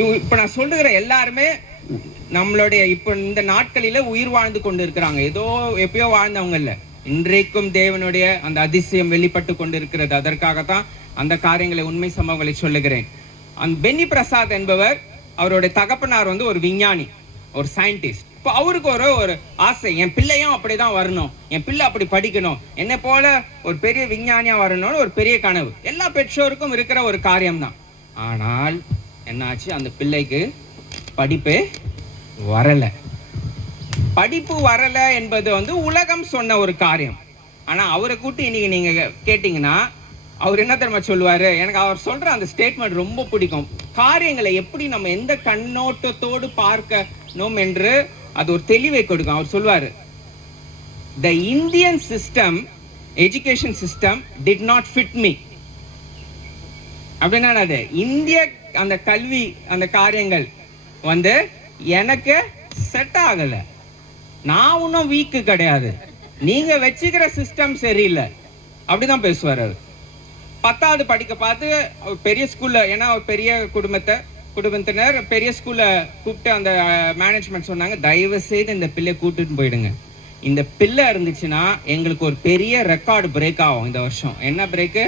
இப்ப நான் சொல்லுகிற எல்லாருமே நம்மளுடைய இப்ப இந்த நாட்களில உயிர் வாழ்ந்து கொண்டு இருக்கிறாங்க. ஏதோ எப்பயோ வாழ்ந்தவங்க இல்ல, இன்றைக்கும் தேவனுடைய அந்த அதிசயம் வெளிப்பட்டு கொண்டு இருக்கிறது. அதற்காகத்தான் அந்த காரியங்களை, உண்மை சம்பவங்களை சொல்லுகிறேன். அந்த பென்னி பிரசாத் என்பவர், அவருடைய தகப்பனார் வந்து ஒரு விஞ்ஞானி, ஒரு சயின்டிஸ்ட். இப்போ அவருக்கு ஒரு ஆசை, என் பிள்ளையும் அப்படிதான் வரணும், என் பிள்ளை அப்படி படிக்கணும், என்னை போல ஒரு பெரிய விஞ்ஞானியா வரணும்னு ஒரு பெரிய கனவு. எல்லா பெற்றோருக்கும் இருக்கிற ஒரு காரியம்தான். ஆனால் என்னாச்சு, அந்த பிள்ளைக்கு படிப்பே வரல. படிப்பு வரல என்பது வந்து உலகம் சொன்ன ஒரு காரியம். ஆனா அவரை கூட்டி இன்னைக்கு நீங்க கேட்டீங்கன்னா அவர் என்ன தெரியுமா சொல்லுவாரு? எனக்கு அவர் சொல்ற அந்த ஸ்டேட்மெண்ட் ரொம்ப பிடிக்கும். காரியங்களை எப்படி நம்ம எந்த கண்ணோட்டத்தோடு பார்க்கணும் என்று அது ஒரு தெளிவை கொடுக்கும். அவர் சொல்லுவாரு, the Indian system, education system did not fit me. அப்படின்னா அது இந்திய அந்த கல்வி அந்த காரியங்கள் வந்து எனக்கு செட் ஆகல. நான் ஒன்றும் வீக்கு கிடையாது, நீங்க வச்சுக்கிற சிஸ்டம் சரியில்லை, அப்படிதான் பேசுவார் அவர். 10வது படிக்க பார்த்து பெரிய ஸ்கூல்ல, ஏன்னா பெரிய குடும்பத்தினர் பெரிய ஸ்கூல்ல கூப்பிட்டு அந்த மேனேஜ்மெண்ட் சொன்னாங்க, தயவு செய்து இந்த பிள்ளை கூட்டிட்டு போயிடுங்க. இந்த பிள்ளை இருந்துச்சுன்னா எங்களுக்கு ஒரு பெரிய ரெக்கார்டு பிரேக் ஆகும் இந்த வருஷம். என்ன பிரேக்கு?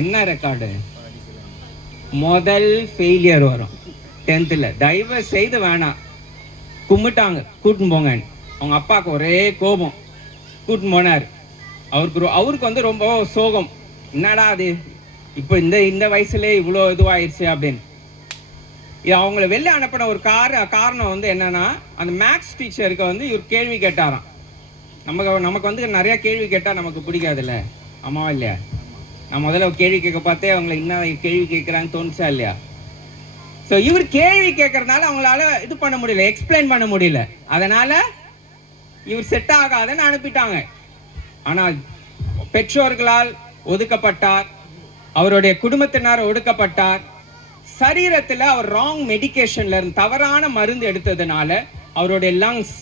என்ன ரெக்கார்டு? முதல் ஃபெயிலியர் வரும் 10th. தயவு செய்து வேணாம். கும்பிட்டாங்க, கூட்டின்னு போங்க. அவங்க அப்பாவுக்கு ஒரே கோபம், கூட்டின்னு போனார். அவருக்கு வந்து ரொம்ப சோகம், என்னடா அது இப்போ இந்த வயசுல இவ்வளோ இதுவாயிருச்சு அப்படின்னு. இது அவங்கள வெளில அனுப்பின ஒரு காரணம் வந்து என்னன்னா, அந்த மேக்ஸ் டீச்சருக்கு வந்து இவர் கேள்வி கேட்டாராம். நமக்கு வந்து நிறைய கேள்வி கேட்டால் நமக்கு பிடிக்காதுல்ல, ஆமாவா இல்லையா? நான் முதல்ல கேள்வி கேட்க பார்த்தே அவங்களை இன்னும் கேள்வி கேட்குறான்னு தோணுச்சா இல்லையா? ஸோ இவர் கேள்வி கேட்கறதுனால அவங்களால இது பண்ண முடியல, எக்ஸ்பிளைன் பண்ண முடியல. அதனால இவர் செட் ஆகாதுன்னு அனுப்பிட்டாங்க. ஆனால் பெற்றோர்களால் ஒதுக்கப்பட்டார், அவருடைய குடும்பத்தினர் ஒடுக்கப்பட்டார். சரீரத்தில் அவர் ராங் மெடிகேஷன்ல இருந்து தவறான மருந்து எடுத்ததுனால அவருடைய லங்ஸ்